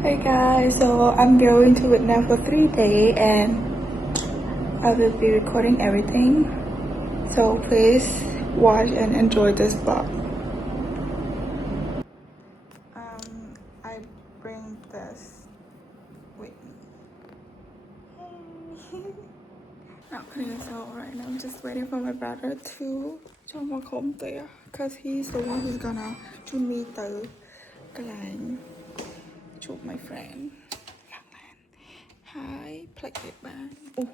Hey guys, so I'm going to Vietnam for 3 days and I will be recording everything. So please watch and enjoy this vlog. I bring this with me. Okay, so right now I'm just waiting for my brother to come home there because he's the one who's gonna shoot me to Klang. Chụp my friend. Hi, play it back. Oh,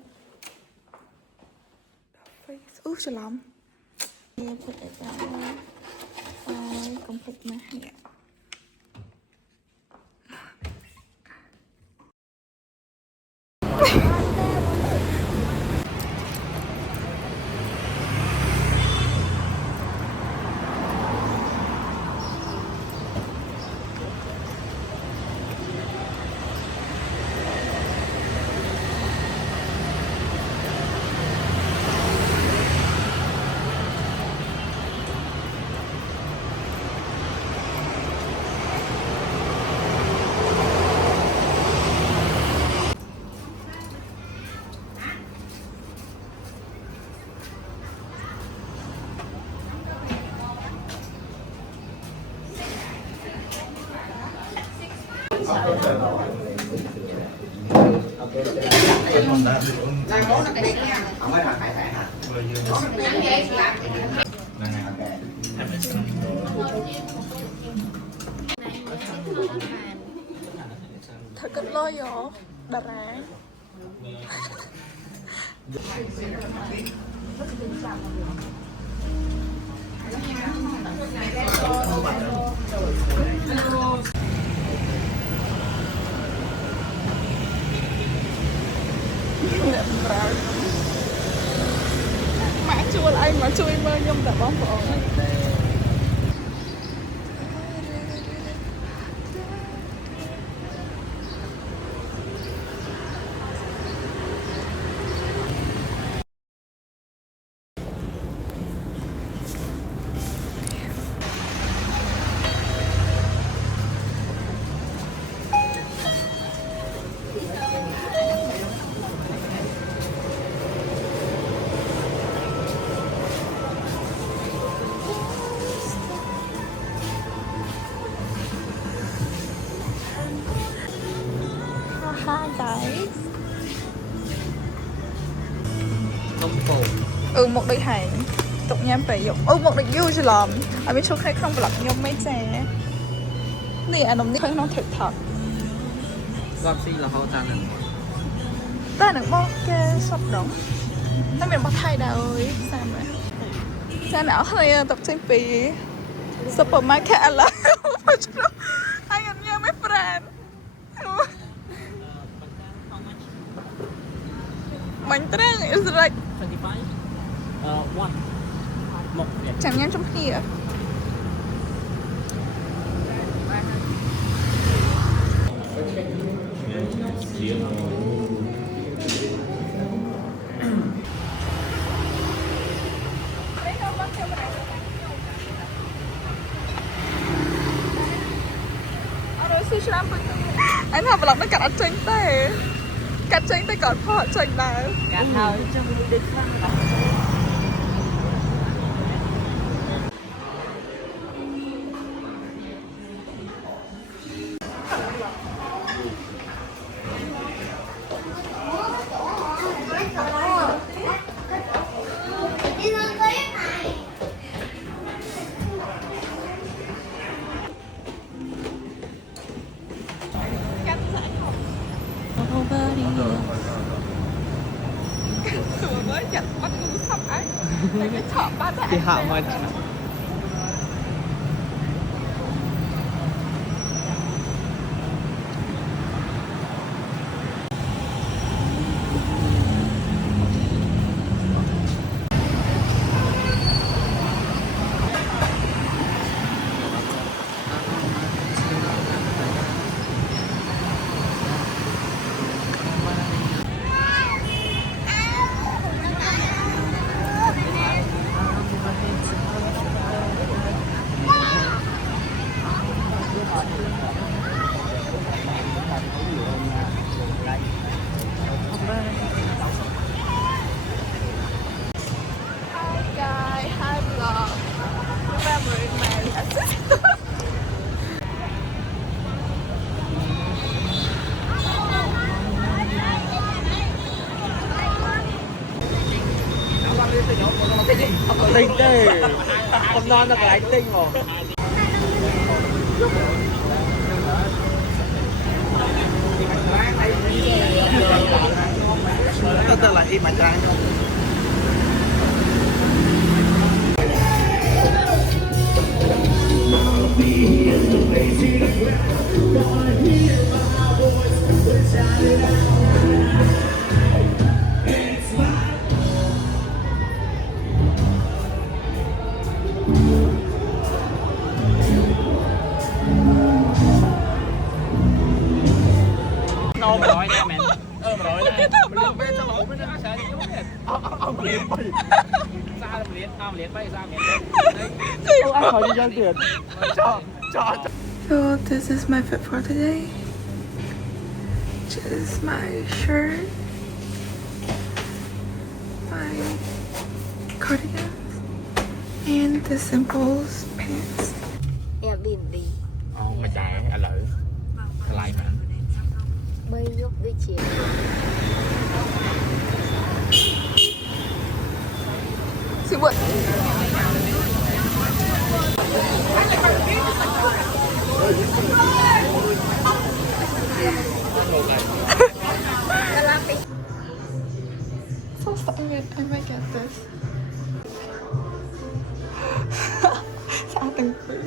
face. Oh, ច្រឡំ Yeah, put it back. Complete my hair. Thật cất lôi vô đà rá. Mã chua là anh mà chui mơ nhung đã bóng bộ. Hi guys. Một đôi hàng tục nhám phải dụng. Một đôi yêu chứ lắm. Ở bên chỗ khách không lọc nhôm mấy trẻ. Nè anh đồng đi khách nó thiệt thật. Con xin là họ tàn được. Ta được bó kê sắp đóng. Ta mình bắt thay đà ơi. Sao vậy? Sao nào hơi tập trên phí supermarket là. Anh ăn nhau mấy friend. Bánh tráng is like 25 one một chẳng nhắm trong kia. Anh học lòng nó cắt chanh tay. Cắt chanh tay còn phỏ chanh nào. Cắt thôi trong đi mới chặt bắt cú sắp ấy. Tại cái chọn ba thẻ. thì họ mà non là cái tinh rồi. Tức là im mặt trăng. Nó mà nói nha mẹ. Mà nói nha. Mình bên trong lỗ bên đó sẽ như thế này. Ông liền bay. Ra liền, ông liền bay ra mẹ. Anh hỏi đi giao tiền. Cho. So this is my fit for today. Just my shirt, my cardigan, and the simple pants. Airbnb Mà chạy anh lợi. Lại mà. bơi giúp đi chiều Xin buồn. So excited, I might get this. Sao từng cử.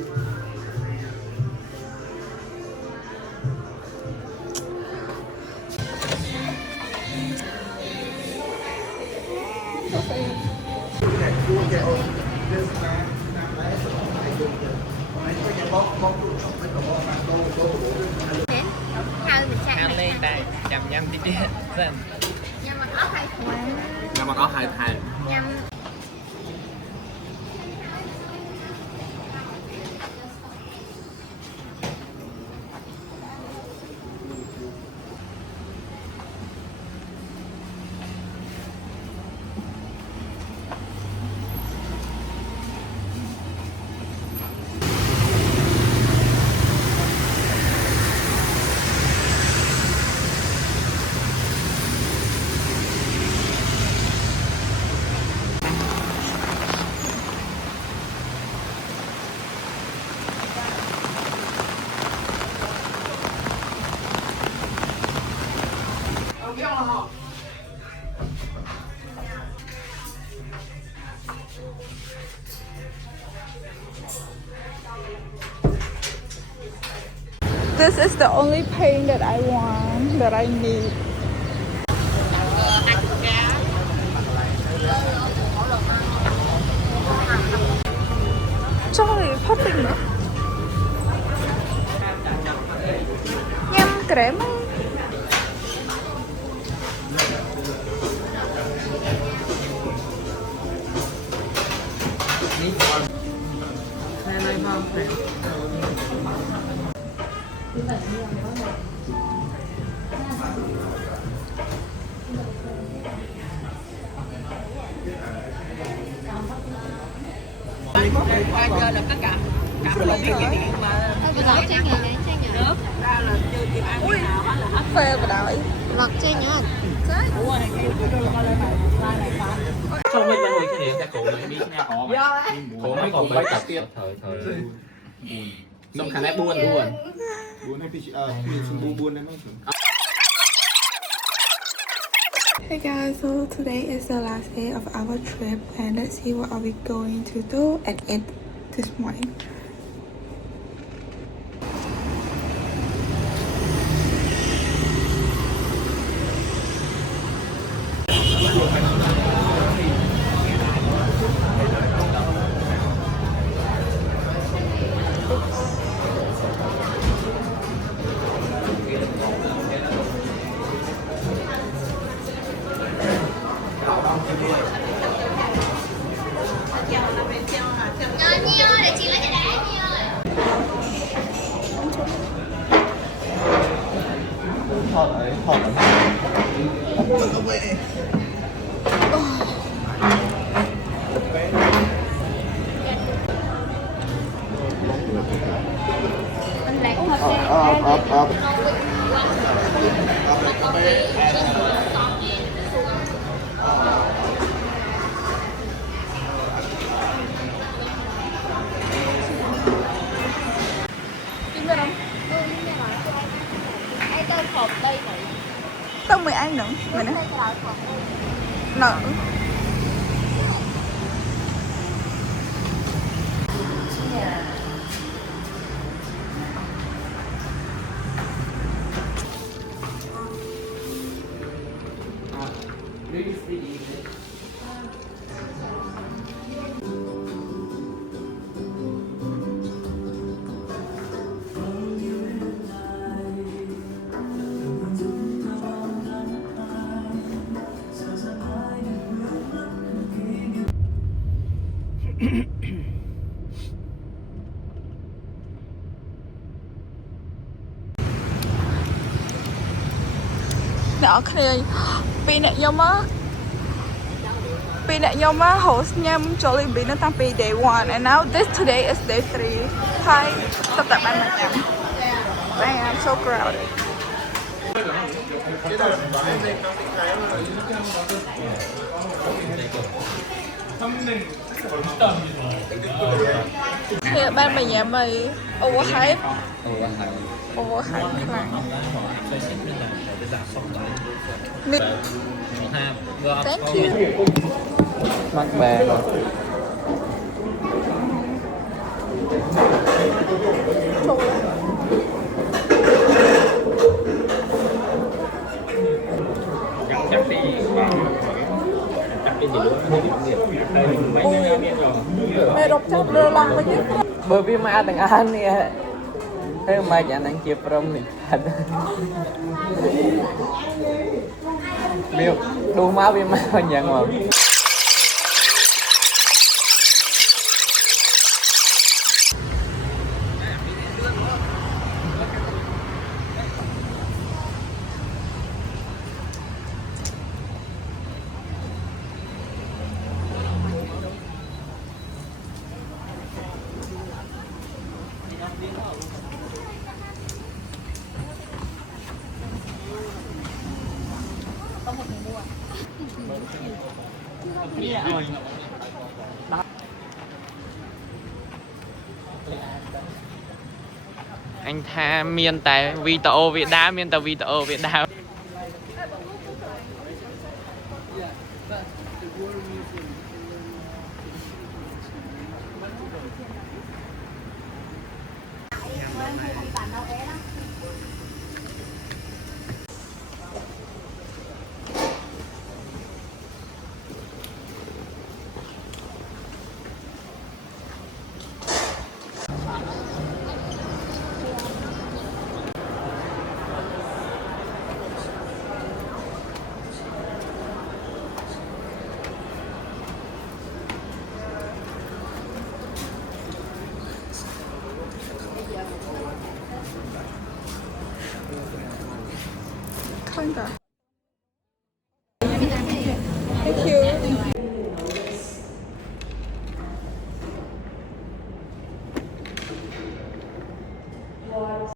đến hai mình chạy Ăn lên đây, chậm nhâm tí tí. Dần. nhưng mà có hay Nhưng mà nó hay thay. nhâm This is the only paint that I want, that I need. Cho này phát tình nữa. Nhâm creme. Phê và đợi. lọt chơi nhá Cho mình là người cái điện cái cổ này đi nha cổ mà. Cổ mấy còn mấy cặp tiếp. Thời. Xong khả năng buồn. Buồn hay buồn đấy mấy. Hey guys, so today is the last day of our trip and let's see what are we going to do at 8 this morning. Nhi ơi để chị lấy cái đá Nhi ơi anh lấy hộp tao mười ai nữa mày nói nợ đó kia vì nè nhau má vì nè nhau má host nhâm Jollibee nó tăngពី day 1 and now today is day 3 hi tập tập ăn mặt nhắm damn so crowded thì ban mày nhà mày overhypeខ្លាំងនេះ Thank you มักแบก mày đọc chắc đưa lòng mà chứ bởi vì mà từng ăn nè thế mà chả năng chia prom thì thật biết đủ máu vì mà nhận mà anh tha miền tại video Việt Nam miền tại video Việt Nam Kinda.